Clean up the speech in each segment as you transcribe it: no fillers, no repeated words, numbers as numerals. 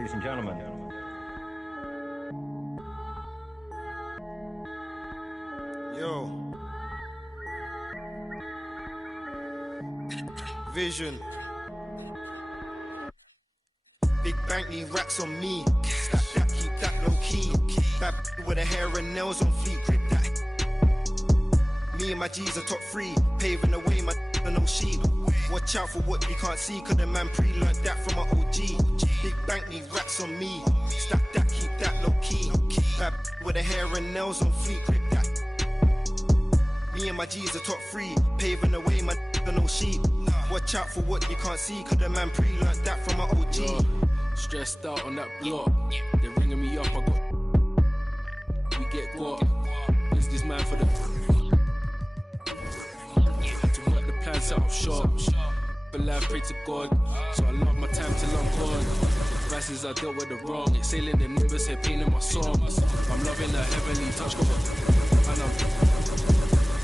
ladies and gentlemen. Yo. Vision. Big bank need racks on me. Stack that, keep that low key. Bad with the hair and nails on fleek. Grip that. Me and my G's are top 3. Paving the way, my no sheep. Watch out for what you can't see, cause the man pre-learned that from my OG. Big bank need racks on me. Stack that, keep that low key. Bad with the hair and nails on fleek. Grip that. Me and my G's are top 3. Paving the way, my no sheep. Watch out for what you can't see, cause the man pre-learned that from my OG. Yo, stressed out on that block. They're ringing me up, I got. We get got. Is this man for the. To work the plan, set up shop. But life, pray to God. So I love my time till I'm gone. Vices I dealt with the wrong. It's sailing them neighbors here, pain in my songs. I'm loving that heavenly touch, and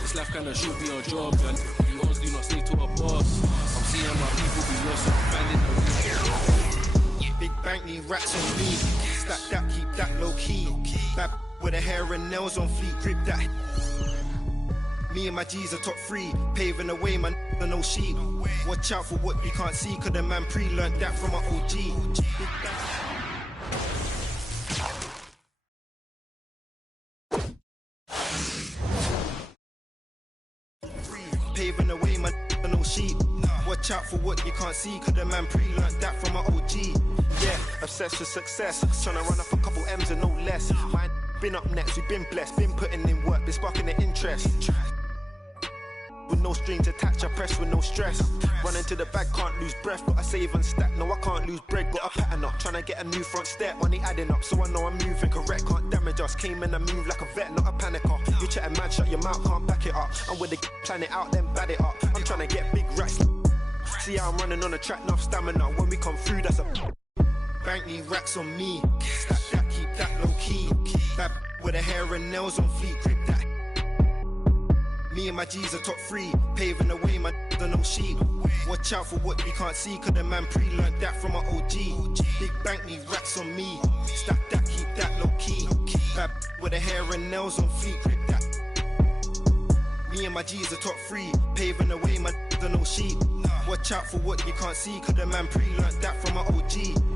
this life kinda should be on job, and you always do not stay to a boss. I'm seeing my people be lost, so I'm finding the Big bank need racks on me. Stack that, keep that low key. Bad with the hair and nails on fleek. Grip that. Me and my G's are top 3. Paving the way, man, no sheep. Watch out for what you can't see, cause the man pre-learned that from my OG. Big bank. Paving the way, man, no sheep. Watch out for what you can't see, cause the man pre-learned that from my OG. Yeah, obsessed with success. Tryna run up a couple M's and no less. Mine been up next, we've been blessed. Been putting in work, been sparking the interest. With no strings attached, I press with no stress. Running to the bag, can't lose breath. Gotta save and stack, no I can't lose bread. Got a pattern up, tryna get a new front step. Money adding up, so I know I'm moving correct. Can't damage us, came in and move like a vet, not a panicker. You chatting mad, shut your mouth, can't back it up. I'm with the plan it out, then bad it up. I'm tryna get big racks. See how I'm running on the track, enough stamina. When we come through, that's a bank need racks on me. Stack that, keep that low key. Bad with the hair and nails on fleek. Grip that. Me and my G's are top 3. Paving the way, my no sheep. Watch out for what you can't see, cause the man pre-learned that from my OG. Big bank need racks on me. Stack that, keep that low key. Bad with the hair and nails on fleek. Grip that. Me and my G's are top 3. Paving the way, my no sheep. Watch out for what you can't see, cause the man pre-learned that from my OG.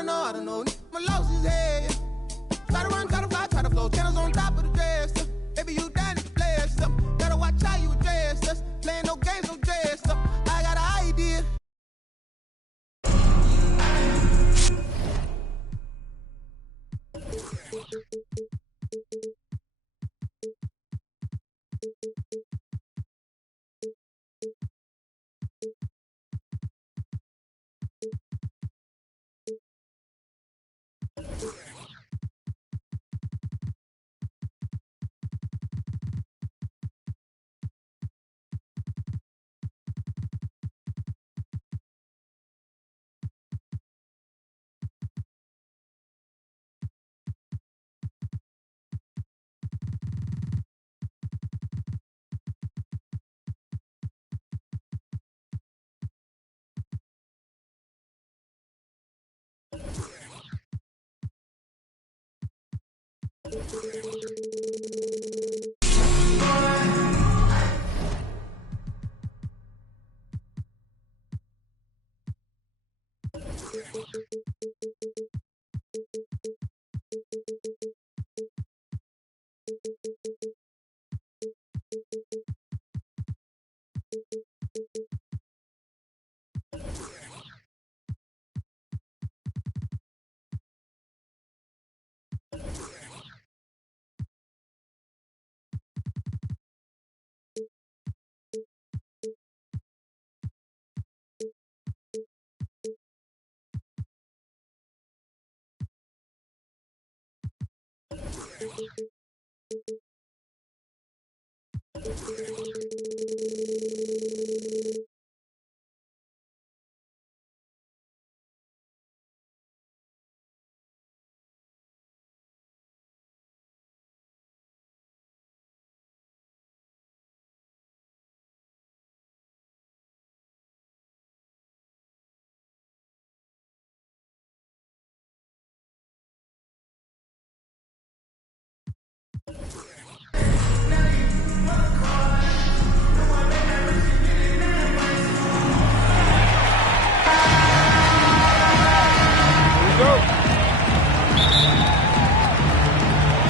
I don't know. My loss is head. Try to run, try to fly, try to flow. Channels on top of the dress. Baby, you down to play stuff. Gotta watch how you address us. Playing no games, no dress stuff. I got an idea.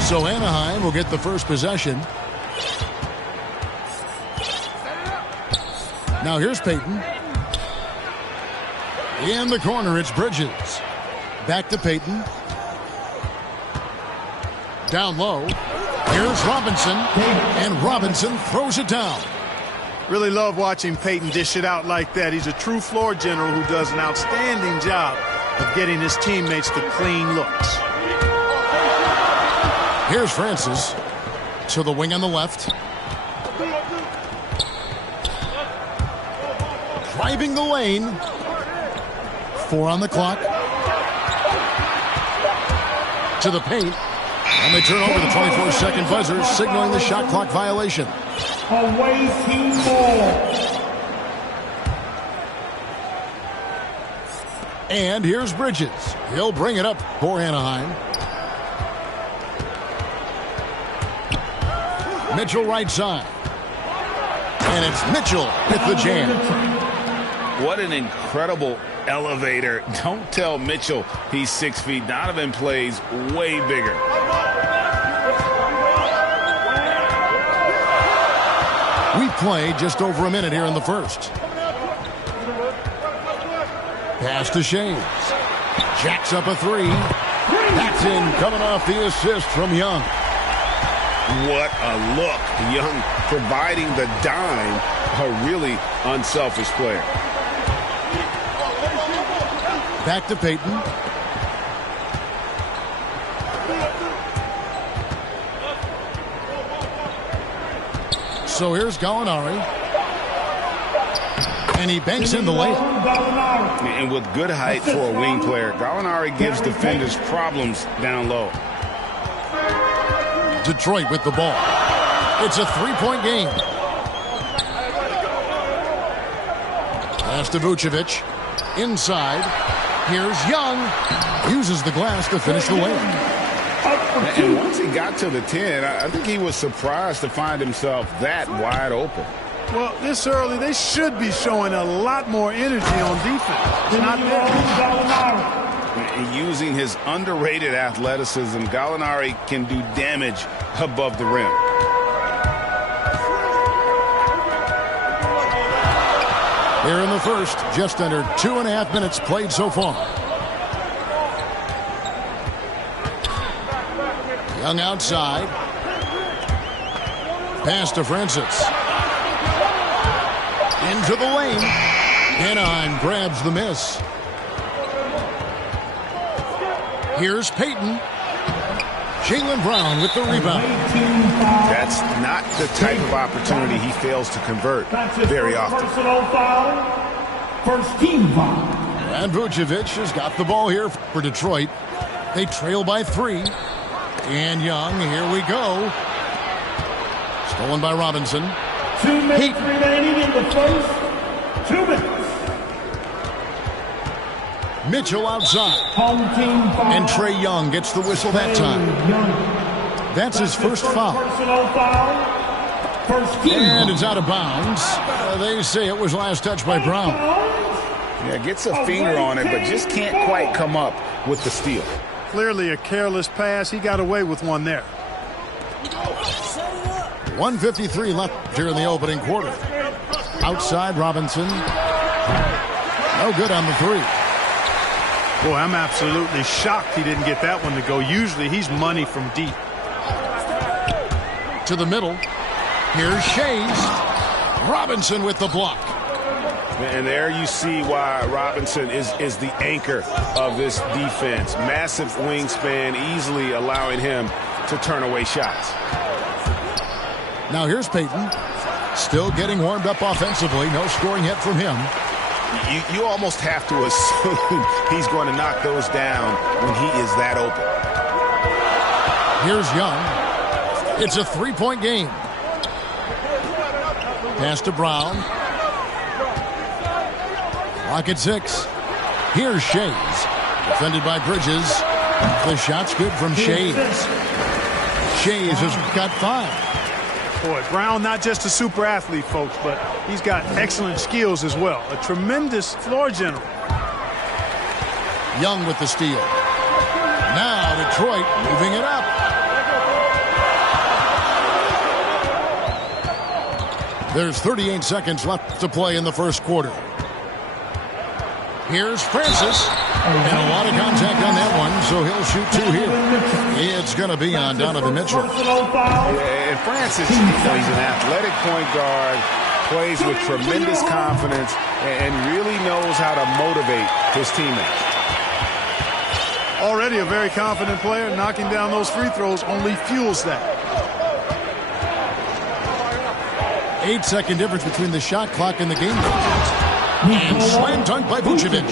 So Anaheim will get the first possession. Now here's Payton. In the corner, it's Bridges. Back to Payton. Down low. Here's Robinson. And Robinson throws it down. Really love watching Payton dish it out like that. He's a true floor general who does an outstanding job of getting his teammates to clean looks. Here's Francis to the wing on the left. Driving the lane. 4 on the clock. To the paint. And they turn over the 24-second buzzer, signaling the shot clock violation. Away team ball. And here's Bridges. He'll bring it up for Anaheim. Mitchell right side. And it's Mitchell with the jam. What an incredible elevator. Don't tell Mitchell he's 6 feet. Donovan plays way bigger. We played just over a minute here in the first. Pass to Shays. Jacks up a 3. That's in, coming off the assist from Young. What a look. Young providing the dime. A really unselfish player. Back to Payton. So here's Gallinari. And he banks in the layup. And with good height for a wing player, Gallinari gives defenders problems down low. Detroit with the ball. It's a 3-point game. Pass to Vucevic. Inside. Here's Young. Uses the glass to finish the layup. And once he got to the 10, I think he was surprised to find himself that wide open. Well, this early, they should be showing a lot more energy on defense. It's not there. Using his underrated athleticism, Gallinari can do damage above the rim. Here in the first, just under 2.5 minutes played so far. Young outside. Pass to Francis. Into the lane. Anaheim grabs the miss. Here's Payton. Jaylen Brown with the rebound. That's not the type of opportunity he fails to convert very often. Personal foul. First team foul. And Vucevic has got the ball here for Detroit. They trail by 3. And Young, here we go. Stolen by Robinson. 2 minutes remaining in the first. 2 minutes. Mitchell outside. Home team foul. And Trae Young gets the whistle that time. That's his first foul. Personal foul. First team. And it's out of bounds. They say it was last touched by Brown. Yeah, gets a finger on it, but just can't quite come up with the steal. Clearly a careless pass. He got away with one there. 1:53 left here in the opening quarter. Outside Robinson. No good on the 3. Boy, I'm absolutely shocked he didn't get that one to go. Usually he's money from deep. To the middle. Here's Shays. Robinson with the block. And there you see why Robinson is the anchor of this defense. Massive wingspan, easily allowing him to turn away shots. Now here's Payton. Still getting warmed up offensively. No scoring yet from him. You almost have to assume he's going to knock those down when he is that open. Here's Young. It's a three-point game. Pass to Brown. Clock at 6. Here's Shays. Defended by Bridges. The shot's good from Shays. Shays has got 5. Boy, Brown, not just a super athlete, folks, but he's got excellent skills as well. A tremendous floor general. Young with the steal. Now Detroit moving it up. There's 38 seconds left to play in the first quarter. Here's Francis. And a lot of contact on that one, so he'll shoot 2 here. It's going to be on Donovan Mitchell. And Francis, he's an athletic point guard, plays with tremendous confidence, and really knows how to motivate his teammates. Already a very confident player. Knocking down those free throws only fuels that. 8-second difference between the shot clock and the game. And slam dunk by Vucevic.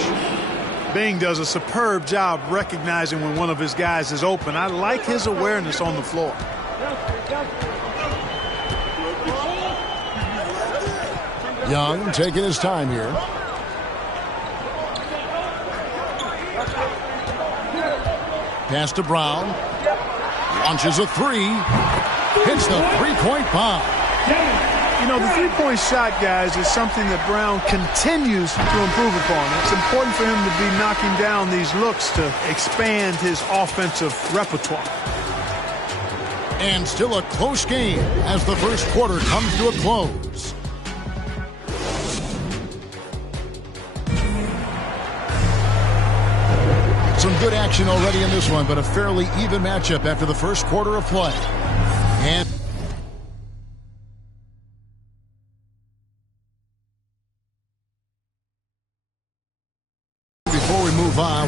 Bing does a superb job recognizing when one of his guys is open. I like his awareness on the floor. Young taking his time here. Pass to Brown. Launches a 3. Hits the three-point bomb. You know, the three-point shot, guys, is something that Brown continues to improve upon. It's important for him to be knocking down these looks to expand his offensive repertoire. And still a close game as the first quarter comes to a close. Some good action already in this one, but a fairly even matchup after the first quarter of play. And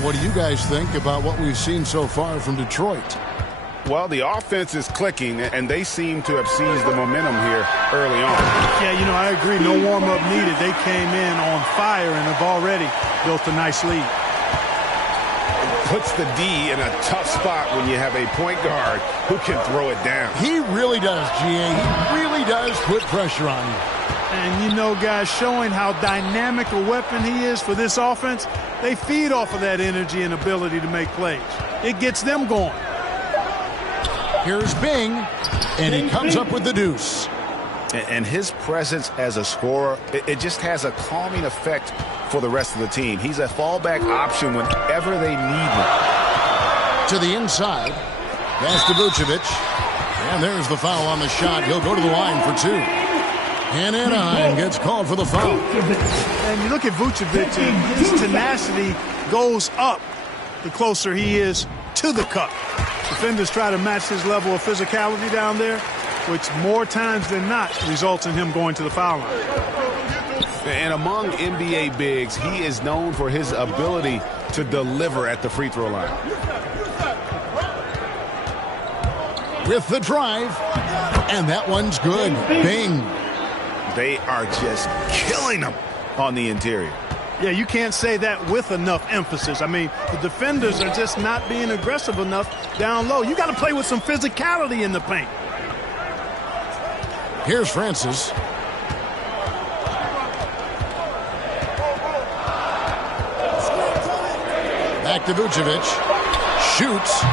what do you guys think about what we've seen so far from Detroit? Well, the offense is clicking, and they seem to have seized the momentum here early on. Yeah, you know, I agree. No warm-up needed. They came in on fire and have already built a nice lead. Puts the D in a tough spot when you have a point guard who can throw it down. He really does, GA. He really does put pressure on you. And, you know, guys, showing how dynamic a weapon he is for this offense, they feed off of that energy and ability to make plays. It gets them going. Here's Bing, and he comes up with the deuce. And his presence as a scorer, it just has a calming effect for the rest of the team. He's a fallback option whenever they need one. To the inside. Pass to Vucevic. And there's the foul on the shot. He'll go to the line for 2. And Anaheim gets called for the foul. And you look at Vucevic, and his tenacity goes up the closer he is to the cup. Defenders try to match his level of physicality down there, which more times than not results in him going to the foul line. And among NBA bigs, he is known for his ability to deliver at the free throw line. With the drive, and that one's good. Bing. They are just killing them on the interior. Yeah, you can't say that with enough emphasis. I mean, the defenders are just not being aggressive enough down low. You got to play with some physicality in the paint. Here's Francis. Back to Vucevic. Shoots.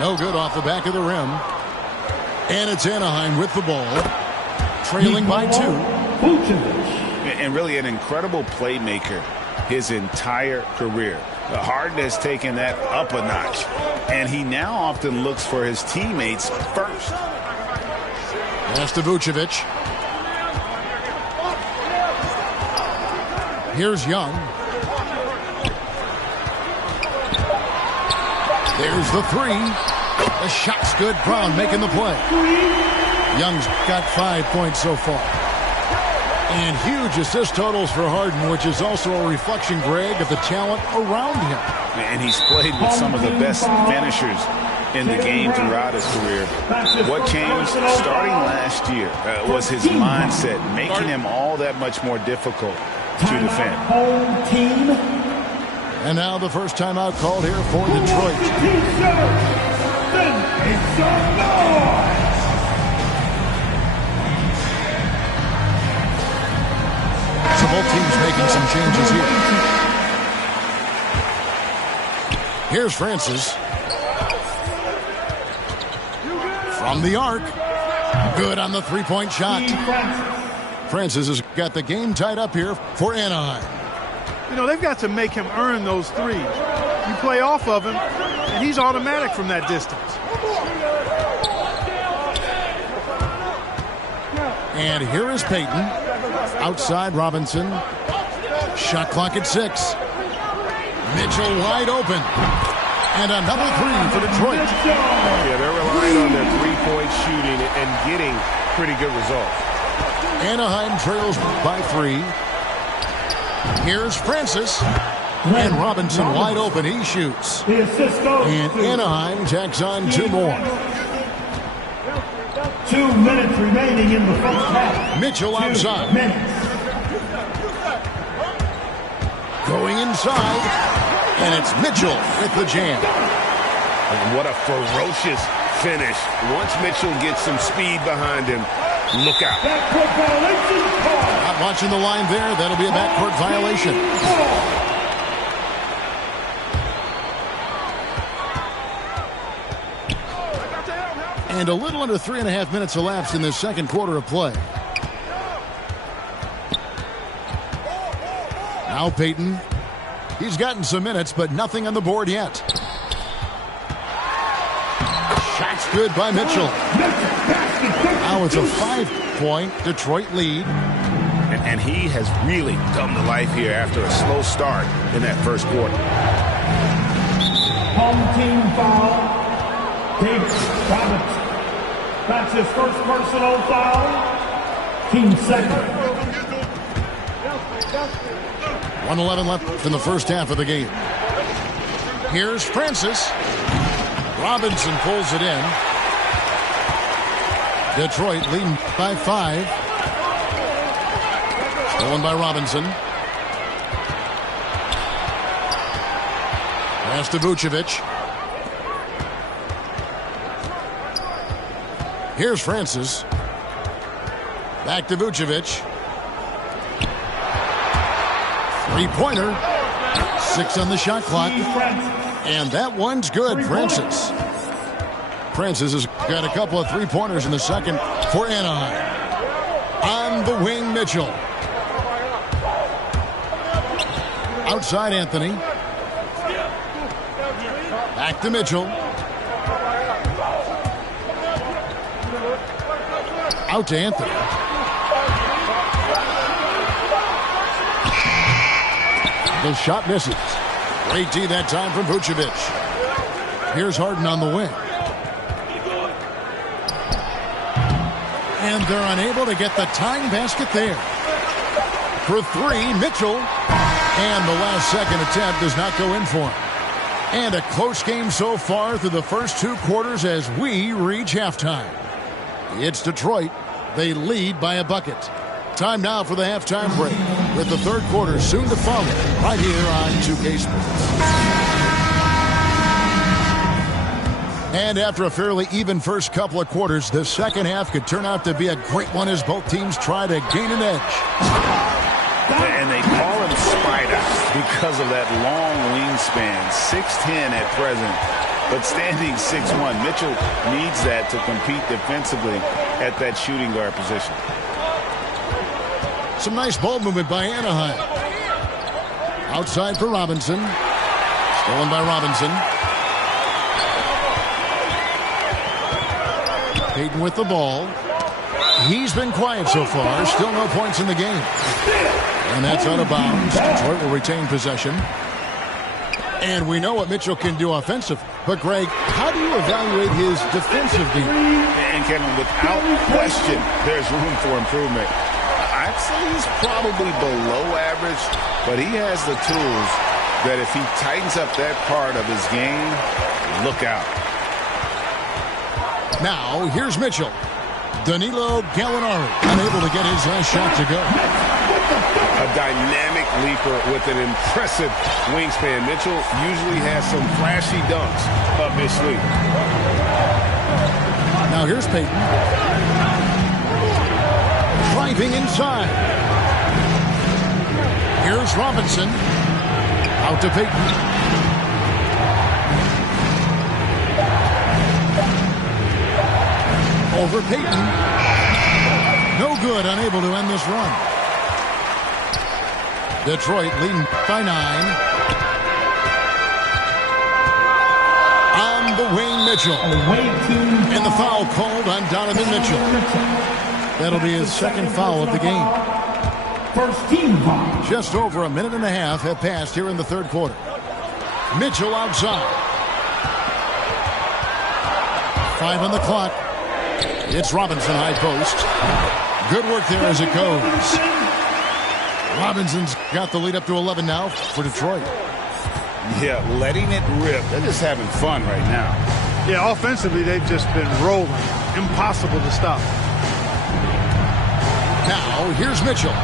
No good off the back of the rim. And it's Anaheim with the ball. Trailing by 2. And really an incredible playmaker his entire career. Harden has taken that up a notch. And he now often looks for his teammates first. Pass to Vucevic. Here's Young. There's the 3. The shot's good. Brown making the play. Young's got 5 points so far. And huge assist totals for Harden, which is also a reflection, Greg, of the talent around him. And he's played with some of the best finishers in the game throughout his career. What changed starting last year was his mindset, making him all that much more difficult to defend. Home team. And now the first timeout called here for Detroit. So both teams making some changes here. Here's Francis. From the arc. Good on the three-point shot. Francis has got the game tied up here for Anaheim. You know, they've got to make him earn those threes. You play off of him, and he's automatic from that distance. And here is Payton. Outside Robinson. Shot clock at 6. Mitchell wide open. And another three for Detroit. Yeah, they're relying on their three-point shooting and getting pretty good results. Anaheim trails by 3. Here's Francis. And Robinson wide open. He shoots. And Anaheim tacks on 2 more. 2 minutes remaining in the first half. Mitchell outside. Going inside. And it's Mitchell with the jam. And what a ferocious finish. Once Mitchell gets some speed behind him, look out. Not watching the line there. That'll be a backcourt violation. And a little under 3.5 minutes elapsed in this second quarter of play. Now Payton. He's gotten some minutes, but nothing on the board yet. Shot's good by Mitchell. Now it's a 5-point Detroit lead. And he has really come to life here after a slow start in that first quarter. Home team foul. David Robinson. That's his first personal foul. Team second. 1:11 left in the first half of the game. Here's Francis. Robinson pulls it in. Detroit leading by 5. Stolen by Robinson. Pass to Vucevic. Here's Francis. Back to Vucevic. Three-pointer. 6 on the shot clock. And that one's good, Francis. Francis has got a couple of three-pointers in the second for Anaheim. On the wing, Mitchell. Outside Anthony. Back to Mitchell. Out to Anthony. The shot misses. Great D that time from Vucevic. Here's Harden on the wing. And they're unable to get the tying basket there. For 3, Mitchell. And the last second attempt does not go in for him. And a close game so far through the first 2 quarters as we reach halftime. It's Detroit. They lead by a bucket. Time now for the halftime break, with the third quarter soon to follow, right here on 2K Sports. And after a fairly even first couple of quarters, the second half could turn out to be a great one as both teams try to gain an edge. And they call him Spider because of that long wingspan, 6'10" at present, but standing 6'1". Mitchell needs that to compete defensively at that shooting guard position. Some nice ball movement by Anaheim. Outside for Robinson. Stolen by Robinson. Payton with the ball. He's been quiet so far. Still no points in the game. And that's out of bounds. Detroit will retain possession. And we know what Mitchell can do offensively. But, Greg, how do you evaluate his defensive game? And, Kevin, without question, there's room for improvement. I'd say he's probably below average, but he has the tools that if he tightens up that part of his game, look out. Now, here's Mitchell. Danilo Gallinari unable to get his last shot to go. A dynamic leaper with an impressive wingspan. Mitchell usually has some flashy dunks up his sleeve. Now here's Payton. Driving inside. Here's Robinson. Out to Payton. Over Payton. No good, unable to end this run. Detroit leading by 9. On the Wayne Mitchell. And the foul called on Donovan Mitchell. That'll be his second foul of the game. First team foul. Just over a minute and a half have passed here in the third quarter. Mitchell outside. 5 on the clock. It's Robinson high post. Good work there as it goes. Robinson's got the lead up to 11 now for Detroit. Yeah, letting it rip. They're just having fun right now. Yeah, offensively, they've just been rolling. Impossible to stop. Now, here's Mitchell.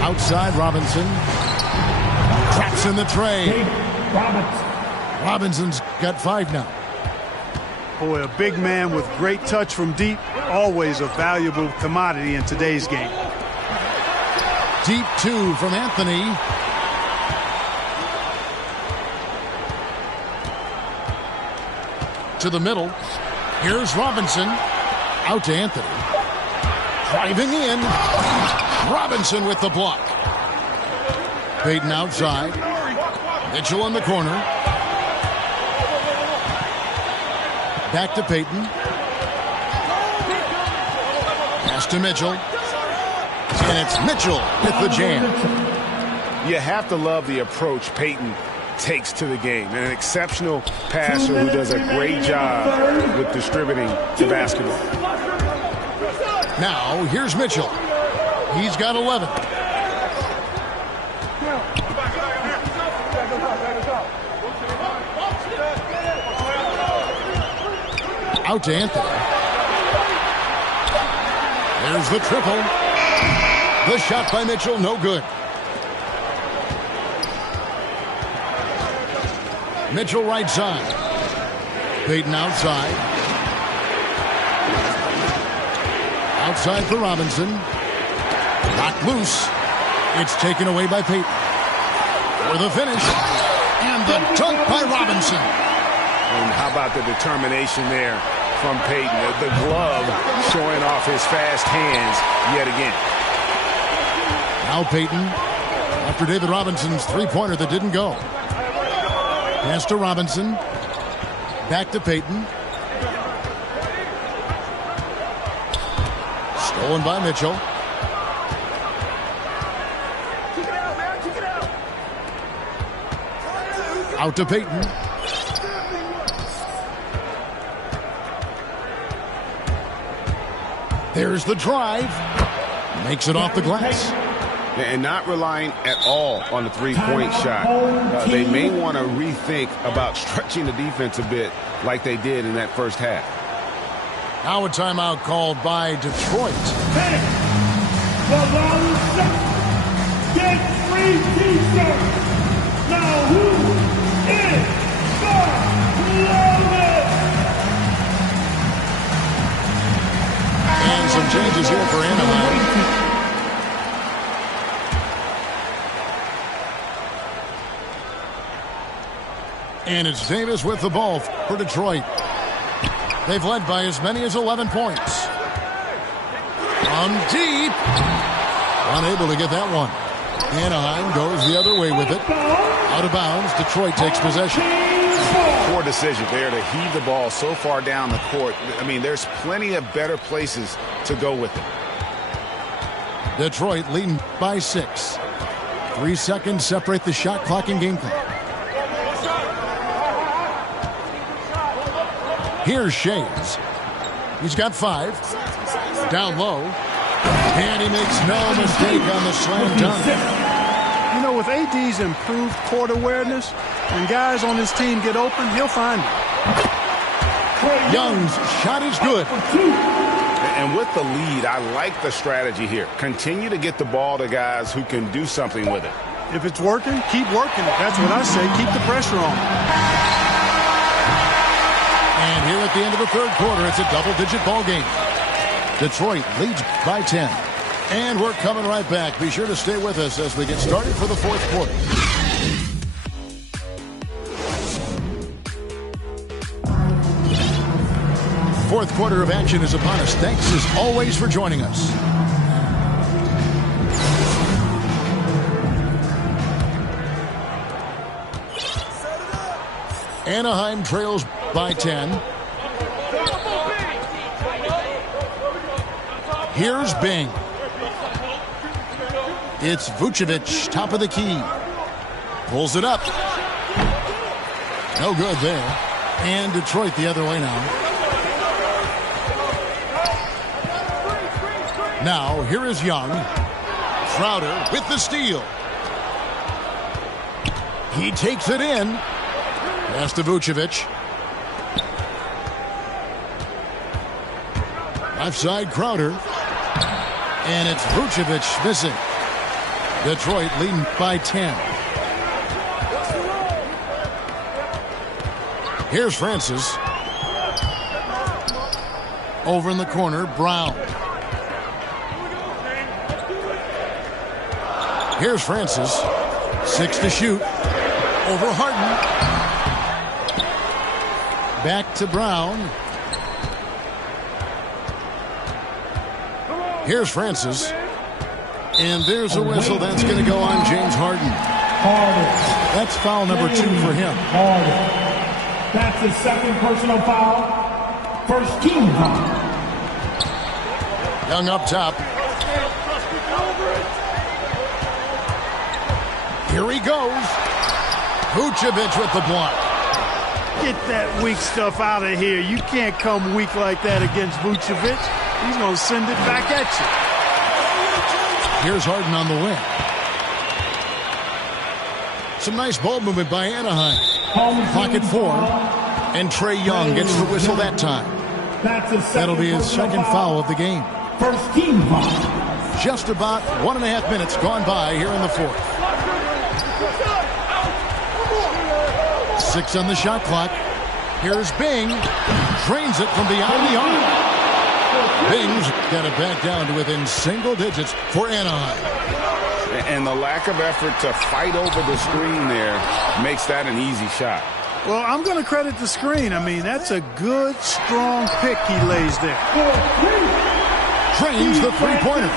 Outside, Robinson. Traps in the tray. Robinson's got 5 now. Boy, a big man with great touch from deep. Always a valuable commodity in today's game. Deep 2 from Anthony. To the middle. Here's Robinson. Out to Anthony. Driving in. Robinson with the block. Payton outside. Mitchell in the corner. Back to Payton. Pass to Mitchell. And it's Mitchell with the jam. You have to love the approach Payton takes to the game. An exceptional passer who does a great job with distributing the basketball. Now, here's Mitchell. He's got 11. Out to Anthony. There's the triple. The shot by Mitchell, no good. Mitchell right side. Payton outside. Outside for Robinson. Knocked loose. It's taken away by Payton. For the finish. And the dunk by Robinson. And how about the determination there from Payton? The glove showing off his fast hands yet again. Now Payton, after David Robinson's three-pointer that didn't go. Pass to Robinson. Back to Payton. Stolen by Mitchell. Out to Payton. There's the drive. Makes it off the glass. And not relying at all on the three-point shot. They may want to rethink about stretching the defense a bit like they did in that first half. Now a timeout called by Detroit. Get free t-shirts. Now who is loaded? And some changes here for Anaheim. And it's Davis with the ball for Detroit. They've led by as many as 11 points. From deep. Unable to get that one. Anaheim goes the other way with it. Out of bounds. Detroit takes possession. Poor decision there to heave the ball so far down the court. I mean, there's plenty of better places to go with it. Detroit leading by 6. 3 seconds separate the shot clock and game clock. Here's Shays. He's got 5. Down low. And he makes no mistake on the slam dunk. You know, with AD's improved court awareness, when guys on his team get open, he'll find them. Young's shot is good. And with the lead, I like the strategy here. Continue to get the ball to guys who can do something with it. If it's working, keep working it. That's what I say. Keep the pressure on. And here at the end of the third quarter, it's a double-digit ball game. Detroit leads by 10. And we're coming right back. Be sure to stay with us as we get started for the fourth quarter. Fourth quarter of action is upon us. Thanks as always for joining us. Anaheim trails by 10. Here's Bing. It's Vucevic, top of the key. Pulls it up. No good there. And Detroit the other way now. Now, here is Young. Crowder with the steal. He takes it in. Pass to Vucevic. Left side, Crowder. And it's Vucevic missing. Detroit leading by 10. Here's Francis. Over in the corner, Brown. Here's Francis. 6 to shoot. Over Harden. Back to Brown. Here's Francis. And there's a whistle that's going to go on James Harden. That's foul number 2 for him. That's his second personal foul. First team foul. Young up top. Here he goes. Vucevic with the block. Get that weak stuff out of here. You can't come weak like that against Vucevic. He's going to send it back at you. Here's Harden on the wing. Some nice ball movement by Anaheim. Pocket 4. And Trae Young gets the whistle that time. That'll be his second foul of the game. First team foul. Just about 1.5 minutes gone by here in the fourth. 6 on the shot clock. Here's Bing. Drains it from behind the arc. Bing's got it back down to within single digits for Anaheim. And the lack of effort to fight over the screen there makes that an easy shot. Well, I'm going to credit the screen. I mean, that's a good, strong pick he lays there. Drains the three-pointer.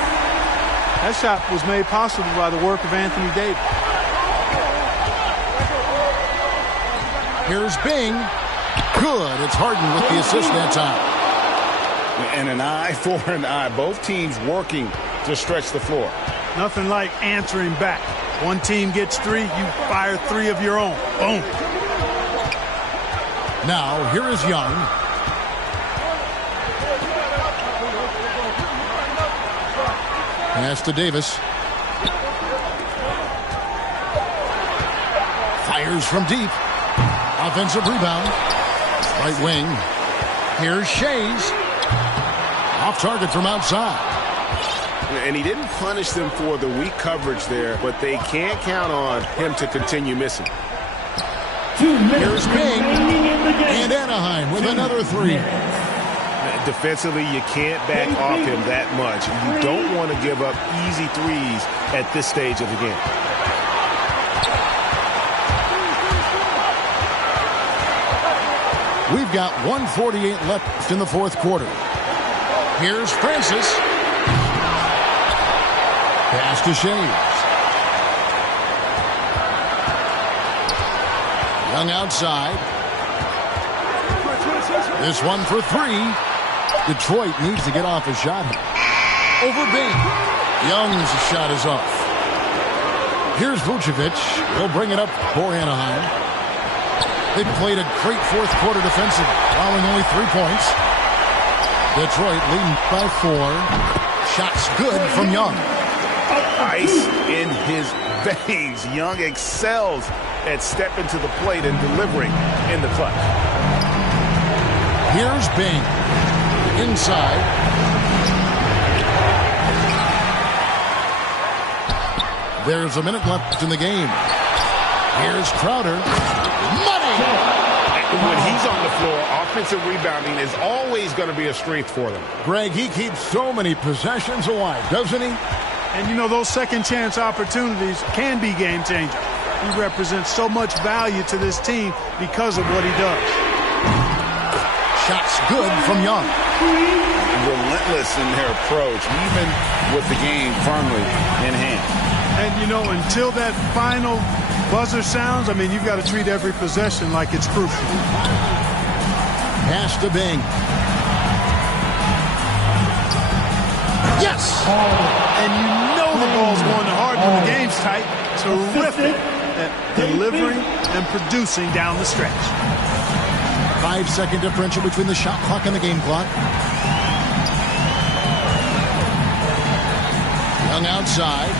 That shot was made possible by the work of Anthony Davis. Here's Bing. Good. It's Harden with the assist that time. And an eye for an eye. Both teams working to stretch the floor. Nothing like answering back. One team gets 3, you fire 3 of your own. Boom. Now, here is Young. Pass to Davis. Fires from deep. Offensive rebound. Right wing. Here's Shays. Off target from outside. And he didn't punish them for the weak coverage there, but they can't count on him to continue missing. Here's Bing. And Anaheim with another 3. Defensively, you can't back off him that much. You don't want to give up easy threes at this stage of the game. We've got 1:48 left in the fourth quarter. Here's Francis. Pass to Shays. Young outside. This one for 3. Detroit needs to get off a shot. Over Bing. Young's shot is off. Here's Vucevic. He'll bring it up for Anaheim. They played a great fourth quarter defensive, allowing only 3 points. Detroit leading by 4. Shots good from Young. Ice in his veins. Young excels at stepping to the plate and delivering in the clutch. Here's Bing. Inside. There's a minute left in the game. Here's Crowder. Money! When he's on the floor, offensive rebounding is always going to be a strength for them. Greg, he keeps so many possessions alive, doesn't he? And, you know, those second-chance opportunities can be game-changers. He represents so much value to this team because of what he does. Shots good from Young. Relentless in their approach, even with the game firmly in hand. And, you know, until that final buzzer sounds, I mean, you've got to treat every possession like it's crucial. Pass to Bing. Yes! And you know the ball's going to Harden when the game's tight. Terrific at delivering and producing down the stretch. 5-second differential between the shot clock and the game clock. Young outside.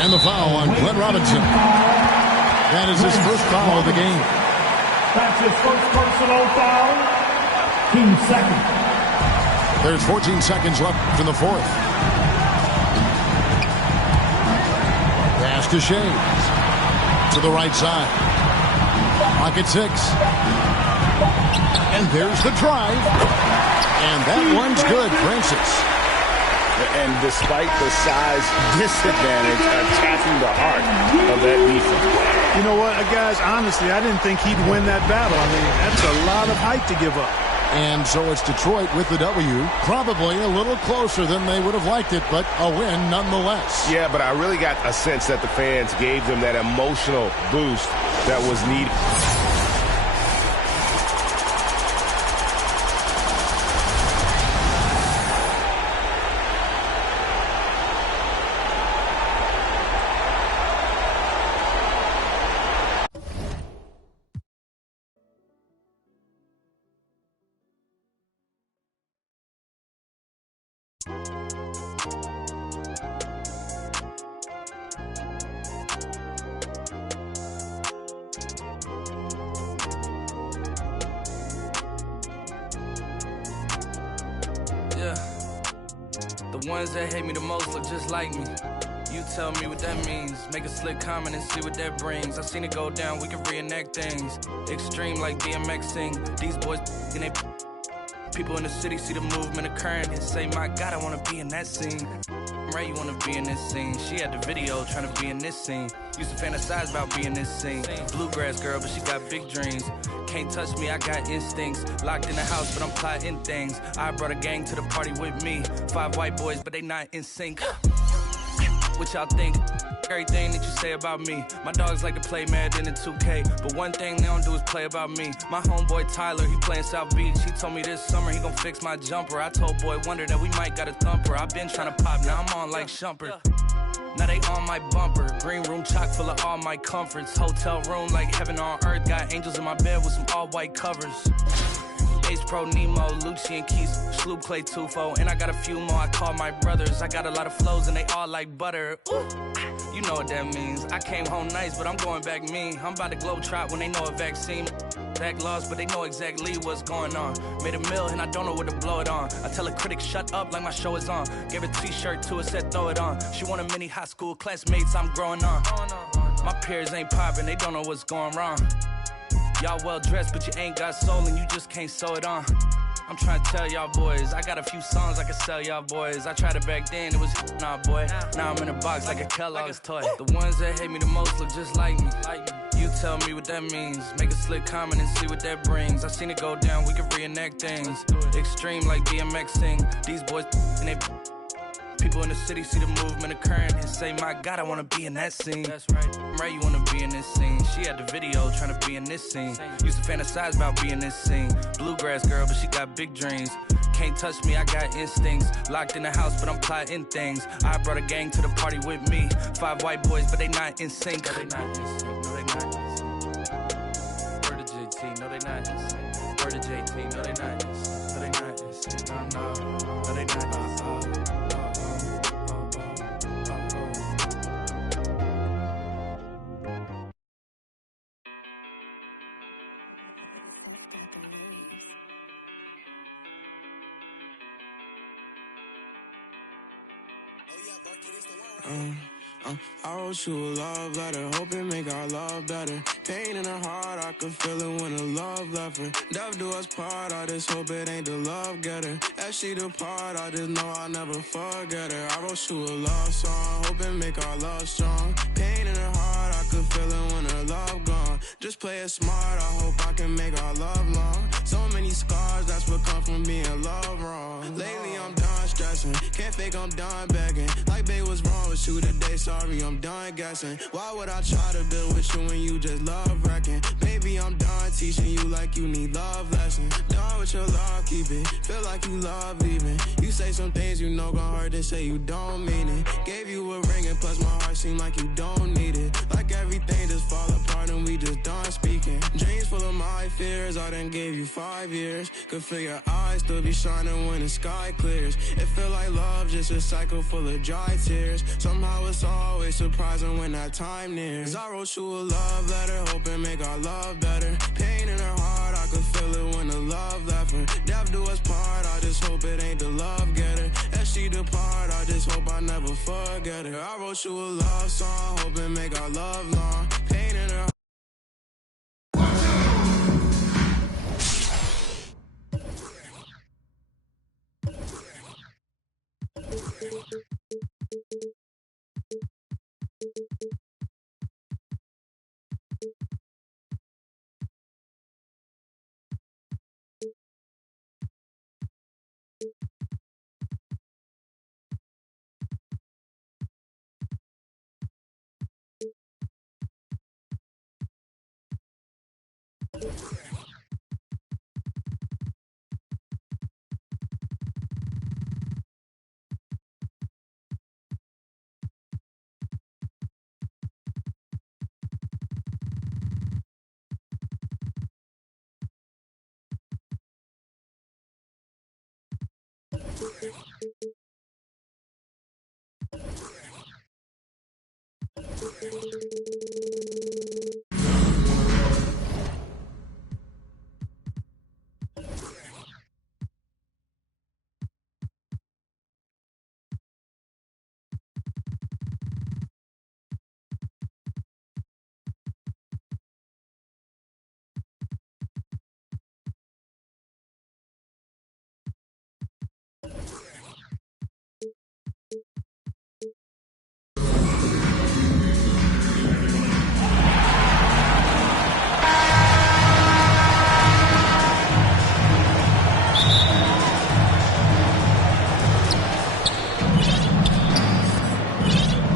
And the foul on Glenn Robinson. That is his first foul of the game. That's his first personal foul. Team second. There's 14 seconds left in the fourth. Pass to Shades. To the right side. Clock at 6. And there's the drive. And that one's good, Francis. And despite the size disadvantage, attacking the heart of that defense. You know what, guys, honestly, I didn't think he'd win that battle. I mean, that's a lot of height to give up. And so it's Detroit with the W. Probably a little closer than they would have liked it, but a win nonetheless. Yeah, but I really got a sense that the fans gave them that emotional boost that was needed. The ones that hate me the most look just like me. You tell me what that means. Make a slick comment and see what that brings. I seen it go down, we can reenact things. Extreme like DMX sing. These boys and they people in the city see the movement occurring and say, my God, I wanna be in that scene. Right, you wanna be in this scene. She had the video trying to be in this scene. Used to fantasize about being this scene. Bluegrass girl, but she got big dreams. Can't touch me, I got instincts. Locked in the house, but I'm plotting things. I brought a gang to the party with me. 5 white boys, but they not in sync. What y'all think? Everything that you say about me. My dogs like to play Madden in 2K, but one thing they don't do is play about me. My homeboy Tyler, he playing South Beach. He told me this summer he gon' fix my jumper. I told Boy Wonder that we might got a thumper. I been trying to pop, now I'm on like Shumpert. Now they on my bumper. Green room chock full of all my comforts. Hotel room like heaven on earth. Got angels in my bed with some all white covers. Ace Pro Nemo, Lucci Keys, Sloop Clay Tufo, and I got a few more I call my brothers. I got a lot of flows and they all like butter. Ooh, you know what that means. I came home nice, but I'm going back mean. I'm about to globe trot when they know a vaccine. Back lost, but they know exactly what's going on. Made a meal and I don't know where to blow it on. I tell a critic shut up like my show is on. Gave a t-shirt to her, said throw it on. She want a mini high school classmates, I'm growing on. My peers ain't popping, they don't know what's going wrong. Y'all well dressed, but you ain't got soul and you just can't sew it on. I'm trying to tell y'all boys, I got a few songs I can sell y'all boys. I tried it back then, it was nah boy. Now I'm in a box like a Kellogg's toy. The ones that hate me the most look just like me. You tell me what that means. Make a slick comment and see what that brings. I seen it go down, we can reenact things. Extreme like DMX sing. These boys and they people in the city see the movement occurring and say, my God, I wanna be in that scene. That's right. Right, you wanna be in this scene. She had the video trying to be in this scene. Used to fantasize about being this scene. Bluegrass girl, but she got big dreams. Can't touch me, I got instincts. Locked in the house, but I'm plotting things. I brought a gang to the party with me. 5 white boys, but they not in sync. No, they not in sync. No, they not in sync. Word to JT, no, they not in sync. Word to JT, no, they not in sync. No, they not in sync. No, they not in sync. I wrote you a love letter, hoping make our love better. Pain in her heart, I could feel it when the love left her. Death do us part, I just hope it ain't the love getter. As she depart, I just know I'll never forget her. I wrote you a love song, hoping make our love strong. Pain in her heart, I could feel it when her love gone. Just play it smart, I hope I can make our love long. So many scars, that's what come from being loved wrong. Lately I'm done stressing, can't fake I'm done begging. Like babe, what's wrong with you today? Sorry, I'm done guessing. Why would I try to build with you when you just love wrecking? Baby, I'm done teaching you like you need love lessons. Done with your love, keep it. Feel like you love leaving. You say some things you know gon' hurt, they say you don't mean it. Gave you a ring and plus my heart seem like you don't need it. Like everything just fall apart and we just done speaking. Dreams full of my fears, I done gave you 5 years. Could feel your eyes still be shining when the sky clears. It feel like love, just a cycle full of dry tears. Somehow it's always surprising when that time nears. I wrote you a love letter, hoping make our love better. Pain in her heart, I could feel it when the love left her. Death do us part, I just hope it ain't the love getter. As she depart, I just hope I never forget her. I wrote you a love song, hoping make our love long. Pain in her heart.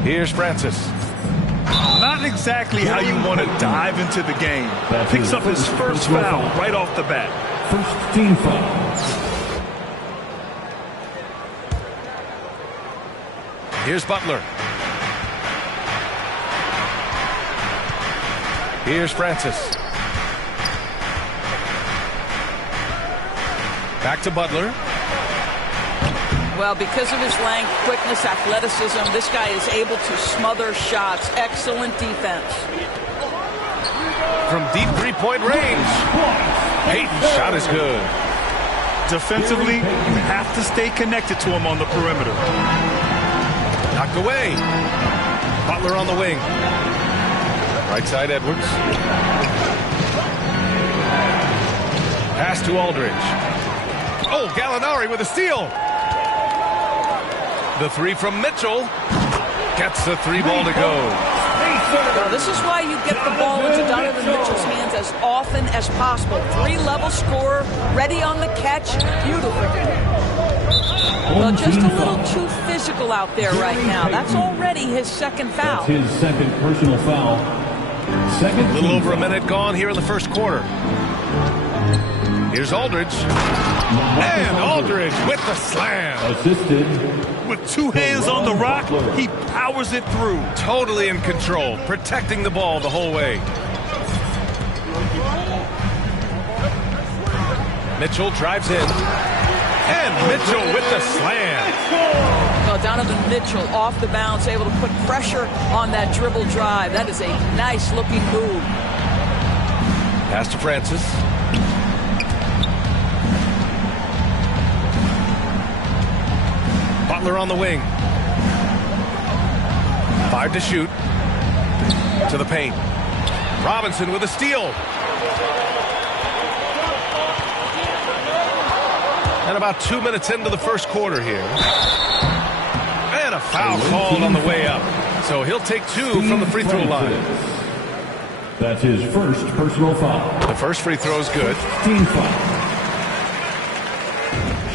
Here's Francis. Not exactly how you want to dive into the game. Picks up his first foul right off the bat. First team foul. Here's Butler. Here's Francis. Back to Butler. Well, because of his length, quickness, athleticism, this guy is able to smother shots. Excellent defense. From deep three-point range. Payton's shot is good. Defensively, you have to stay connected to him on the perimeter. Knocked away. Butler on the wing. Right side, Edwards. Pass to Aldridge. Oh, Gallinari with a steal. The three from Mitchell. Gets the three ball to go. Well, this is why you get the ball into Donovan Mitchell's hands as often as possible. Three-level scorer, ready on the catch. Beautiful. Well, just a little too physical out there right now. That's already his second foul. That's his second personal foul. A little over a minute gone here in the first quarter. Here's Aldridge. And Aldridge with the slam. Assisted. With two hands on the rock, he powers it through. Totally in control, protecting the ball the whole way. Mitchell drives in. And Mitchell with the slam. Well, Donovan Mitchell off the bounce, able to put pressure on that dribble drive. That is a nice-looking move. Pass to Francis. Butler on the wing. 5 to shoot. To the paint. Robinson with a steal. And about 2 minutes into the first quarter here. And a foul called on the way up. So he'll take 2 from the free throw line. That's his first personal foul. The first free throw is good. Team foul.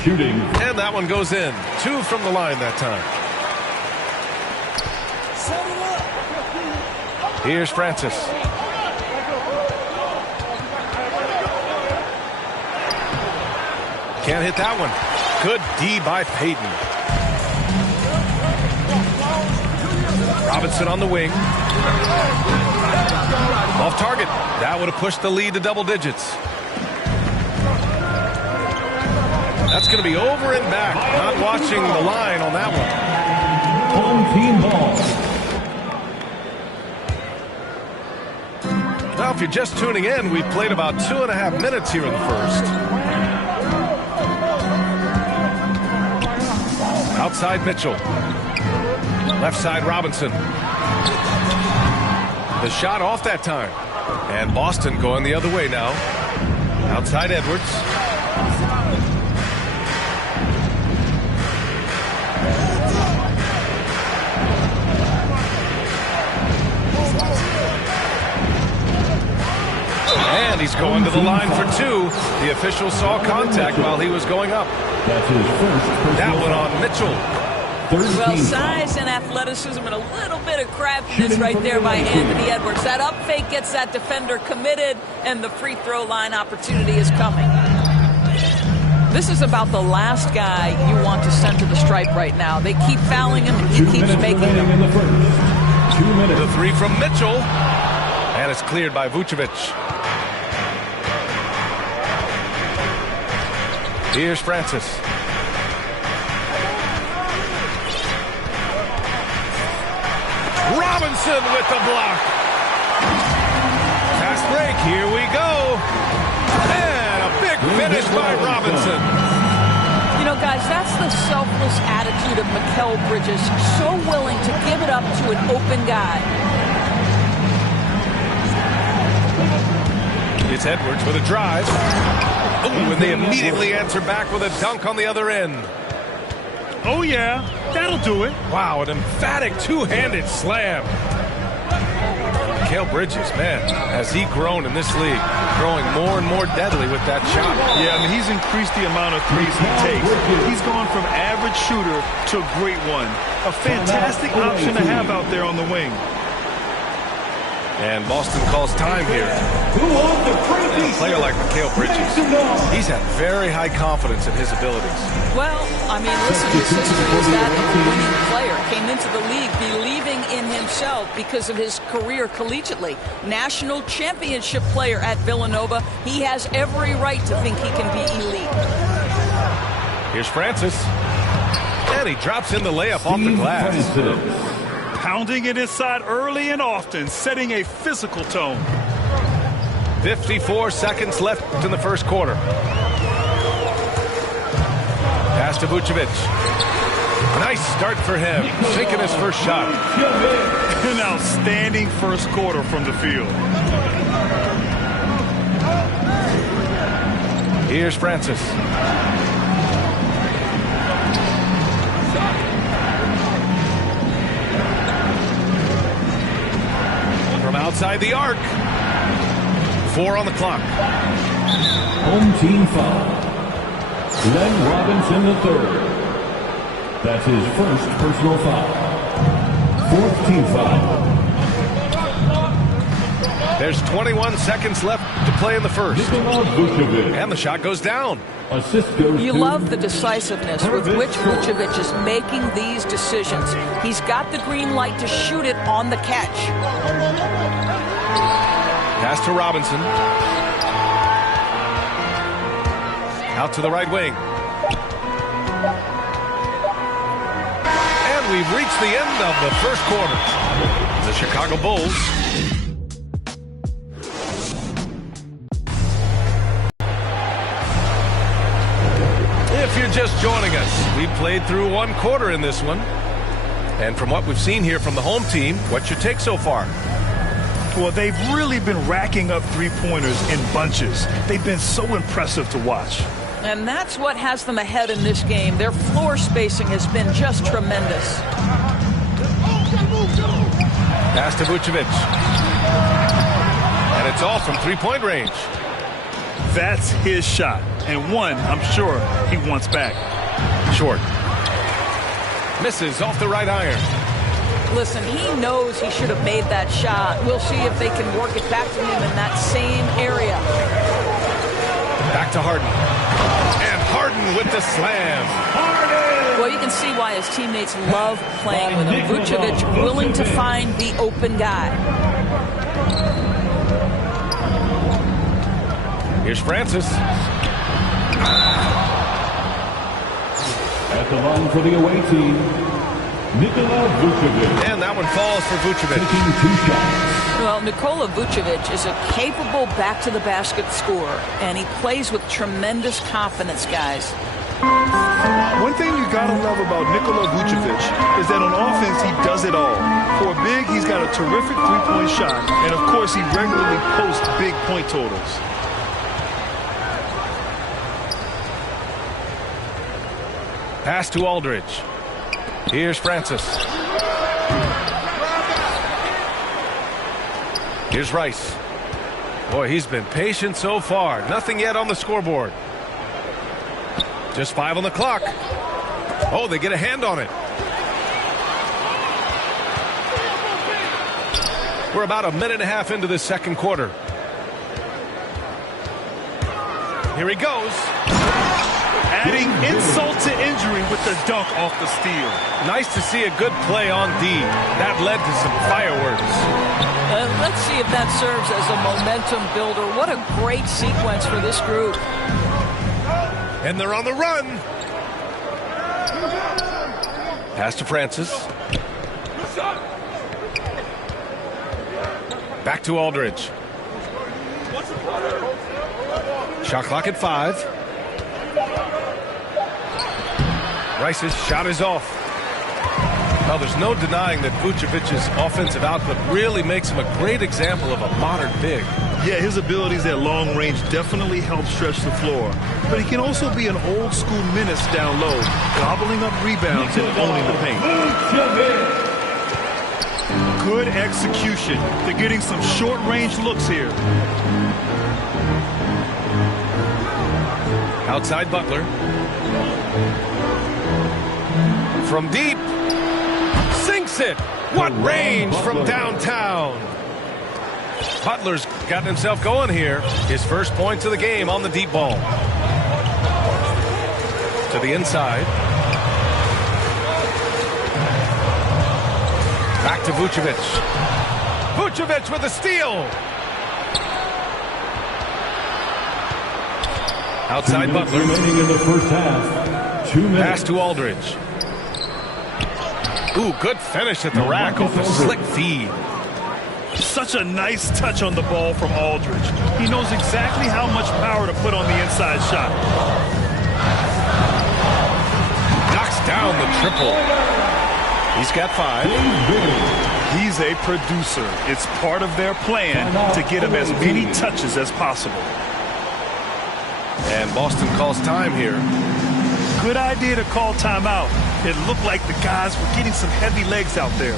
Shooting. And that one goes in. 2 from the line that time. Here's Francis. Can't hit that one. Good D by Payton. Robinson on the wing. Off target. That would have pushed the lead to double digits. That's going to be over and back. Not watching the line on that one. Home team ball. Now, if you're just tuning in, we've played about 2.5 minutes here in the first. Outside Mitchell. Left side Robinson. The shot off that time. And Boston going the other way now. Outside Edwards. And he's going to the line for 2. The official saw contact while he was going up. That's his first. That one on Mitchell. Well, size and athleticism and a little bit of craftiness right there by Anthony Edwards. That up fake gets that defender committed, and the free throw line opportunity is coming. This is about the last guy you want to send to the stripe right now. They keep fouling him, and he keeps making them. In the first. 2 minutes. The 3 from Mitchell. And it's cleared by Vucevic. Here's Francis. Robinson with the block. Fast break. Here we go. And a big finish by Robinson. You know, guys, that's the selfless attitude of Mikal Bridges. So willing to give it up to an open guy. It's Edwards with a drive. Ooh, and they immediately answer back with a dunk on the other end. Oh, yeah. That'll do it. Wow, an emphatic two-handed slam. Mikal Bridges, man, has he grown in this league, growing more and more deadly with that shot. Yeah, I mean, he's increased the amount of threes he takes. He's gone from average shooter to a great one. A fantastic option to have out there on the wing. And Boston calls time here. A player like Mikal Bridges, he's had very high confidence in his abilities. Well, I mean, listen, his history is that of a winning player. Came into the league believing in himself because of his career collegiately. National championship player at Villanova. He has every right to think he can be elite. Here's Francis. And he drops in the layup off the glass. Pounding it inside early and often, setting a physical tone. 54 seconds left in the first quarter. Pass to Vucevic. Nice start for him, taking his first shot. An outstanding first quarter from the field. Here's Francis. From outside the arc. 4 on the clock. Home team foul. Glenn Robinson III. That's his first personal foul. 4th team foul. There's 21 seconds left to play in the first. And the shot goes down. You love the decisiveness with which Vucevic is making these decisions. He's got the green light to shoot it on the catch. Pass to Robinson. Out to the right wing. And we've reached the end of the first quarter. The Chicago Bulls If you're just joining us, we played through 1 quarter in this one. And from what we've seen here from the home team, what's your take so far? Well, they've really been racking up three-pointers in bunches. They've been so impressive to watch. And that's what has them ahead in this game. Their floor spacing has been just tremendous. Pass to Vucevic. And it's all from three-point range. That's his shot. And one, I'm sure, he wants back. Short. Misses off the right iron. Listen, he knows he should have made that shot. We'll see if they can work it back to him in that same area. Back to Harden. And Harden with the slam. Well, you can see why his teammates love playing with him. Vucevic willing to find the open guy. Here's Francis. At the line for the away team, Nikola Vucevic. And that one falls for Vucevic. Taking 2 shots. Well, Nikola Vucevic is a capable back-to-the-basket scorer, and he plays with tremendous confidence, guys. One thing you gotta love about Nikola Vucevic is that on offense, he does it all. For a big, he's got a terrific three-point shot, and of course, he regularly posts big point totals. Pass to Aldridge. Here's Francis. Here's Rice. Boy, he's been patient so far. Nothing yet on the scoreboard. Just 5 on the clock. Oh, they get a hand on it. We're about a minute and a half into the second quarter. Here he goes. Adding insult to injury with the dunk off the steal. Nice to see a good play on D. That led to some fireworks. Let's see if that serves as a momentum builder. What a great sequence for this group. And they're on the run. Pass to Francis. Back to Aldridge. Shot clock at 5. Rice's shot is off. Well, there's no denying that Vucevic's offensive output really makes him a great example of a modern big. Yeah, his abilities at long range definitely help stretch the floor. But he can also be an old-school menace down low, gobbling up rebounds and owning the paint. Good execution. They're getting some short-range looks here. Outside Butler. From deep. Sinks it. What range from downtown. Butler's gotten himself going here. His first points of the game on the deep ball. To the inside. Back to Vucevic. Vucevic with a steal. Outside Butler. Remaining in the first half. 2 minutes. Pass to Aldridge. Ooh, good finish at the rack off a slick feed. Such a nice touch on the ball from Aldridge. He knows exactly how much power to put on the inside shot. Knocks down the triple. He's got 5. He's a producer. It's part of their plan to get him as many touches as possible. And Boston calls time here. Good idea to call timeout. It looked like the guys were getting some heavy legs out there.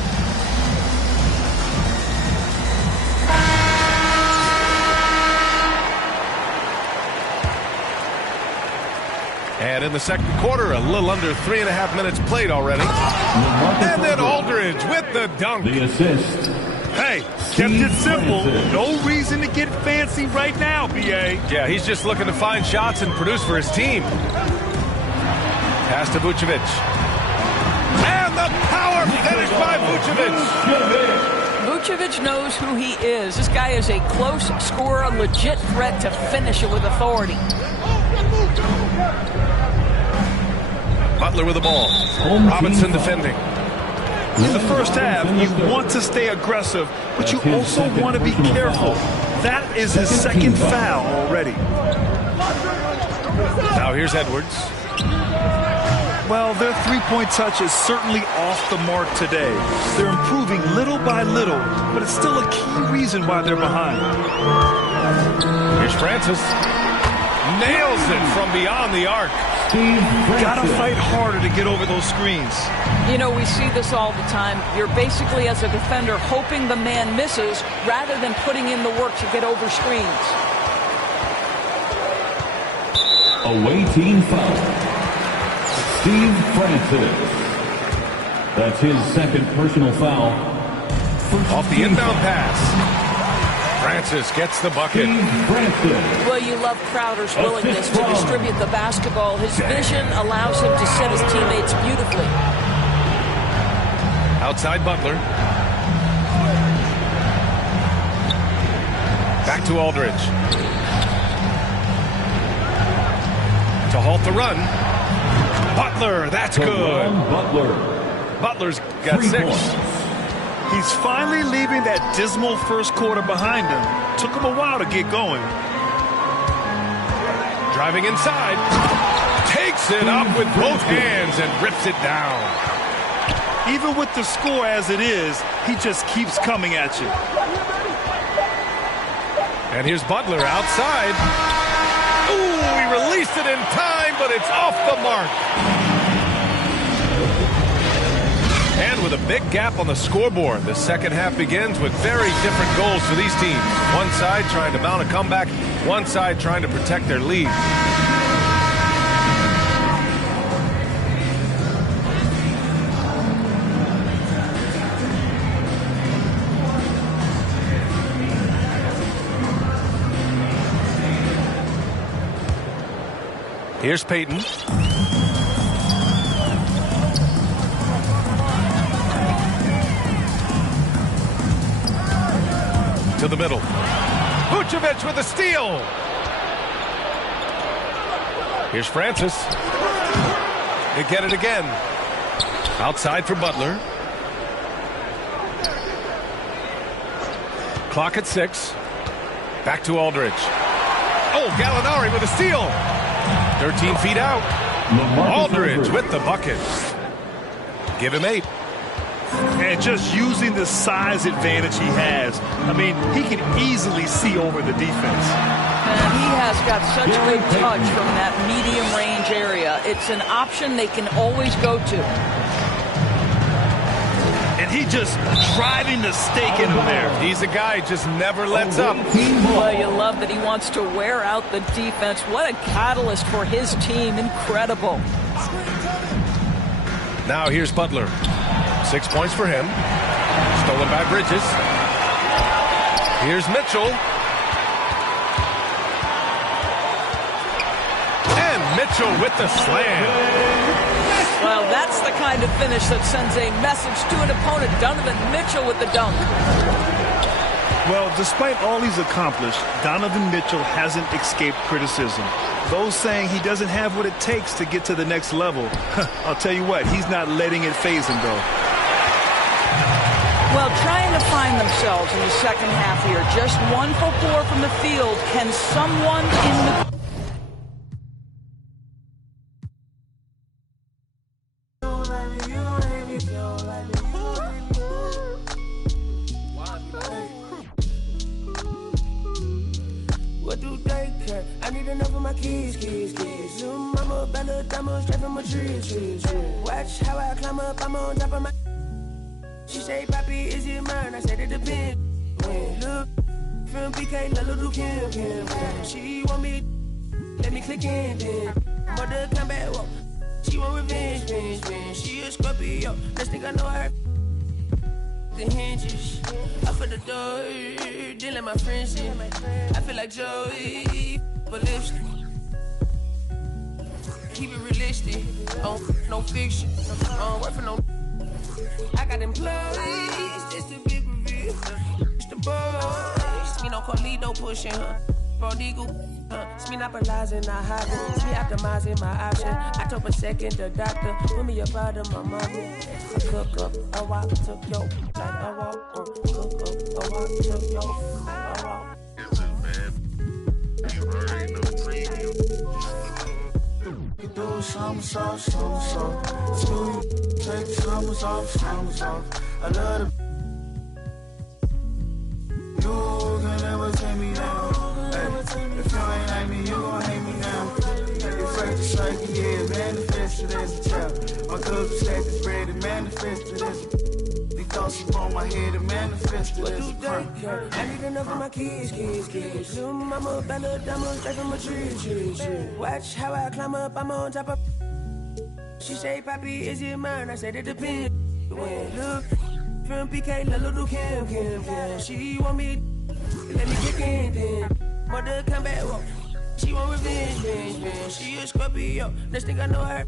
And in the second quarter, a little under 3.5 minutes played already. And then Aldridge with the dunk. The assist. Hey, kept it simple. No reason to get fancy right now, B.A. Yeah, he's just looking to find shots and produce for his team. Pass to Vucevic. And the power finish by Vucevic. Vucevic knows who he is. This guy is a close scorer, a legit threat to finish it with authority. Butler with the ball. Robinson defending. In the first half, you want to stay aggressive, but you also want to be careful. That is his second foul already. Now here's Edwards. Well, their three-point touch is certainly off the mark today. They're improving little by little, but it's still a key reason why they're behind. Here's Francis. Nails it from beyond the arc. Gotta fight harder to get over those screens. You know, we see this all the time. You're basically, as a defender, hoping the man misses rather than putting in the work to get over screens. Away team foul. Steve Francis. That's his second personal foul. Off the inbound pass. Francis gets the bucket. Well, you love Crowder's willingness to distribute the basketball. His vision allows him to set his teammates beautifully. Outside Butler. Back to Aldridge. To halt the run. Butler, that's good. Butler's got 6. He's finally leaving that dismal first quarter behind him. Took him a while to get going. Driving inside. Takes it up with both hands and rips it down. Even with the score as it is, he just keeps coming at you. And here's Butler outside. Ooh, he released it in time, but it's off the mark. And with a big gap on the scoreboard, the second half begins with very different goals for these teams. One side trying to mount a comeback, one side trying to protect their lead. Here's Payton. To the middle. Vucevic with a steal. Here's Francis. They get it again. Outside for Butler. Clock at 6. Back to Aldridge. Oh, Gallinari with a steal. 13 feet out. Aldridge with the bucket. Give him 8. And just using the size advantage he has. I mean, he can easily see over the defense. And he has got such good touch from that medium range area. It's an option they can always go to. And he just driving the stake in him there. He's a guy who just never lets up. Well, you love that he wants to wear out the defense. What a catalyst for his team. Incredible. Now here's Butler. 6 points for him. Stolen by Bridges. Here's Mitchell. And Mitchell with the slam. Well, that's the kind of finish that sends a message to an opponent. Donovan Mitchell with the dunk. Well, despite all he's accomplished, Donovan Mitchell hasn't escaped criticism. Those saying he doesn't have what it takes to get to the next level. I'll tell you what, he's not letting it faze him, though. Well, trying to find themselves in the second half here. Just 1 for 4 from the field. Can someone in the... What do they care? I need enough of my keys. Zoom, mama, bella, diamond, straight from my trees. Watch how I climb up, I'm on top of my... She say, Papi, is it mine? I said it depends. When look from PK, little Kim. She want me, let me click in then. Mother come back, whoa. She want revenge. She a Scorpio. Next thing I know her. The hinges up for the door. Didn't let my friends in. I feel like Joey, but lipstick. Keep it realistic. No fiction. Work for no. I got employees, this the big reveal. It's the boys. Me no Carlito pushing her. Prodigal, it's me not paralyzing, not hiding. It's me optimizing my option. I took a second, the doctor put me up out of my mommy. I cook up, a walk took yo. Like a walk, cook up, a walk took yo. A walk. It's just bad. You already know premium. do somersault. Screw you, take the summers off. I love the. You can never take me down. Hey, if you ain't like me, you gon' hate me now. It's like the cycle, yeah, manifested as a child. My cousin said the bread and manifested as a. These thoughts upon my head and manifested as a crime. I need enough for my kids. Little mama, better diamonds, straight from a tree. Watch how I climb up, I'm on top of. She say, Papi, is it mine? I said, it depends. When look. From PK, little Kim. She want me, let me kick in. Mother come back, walk. She want revenge. She a Scorpio, next thing I know her.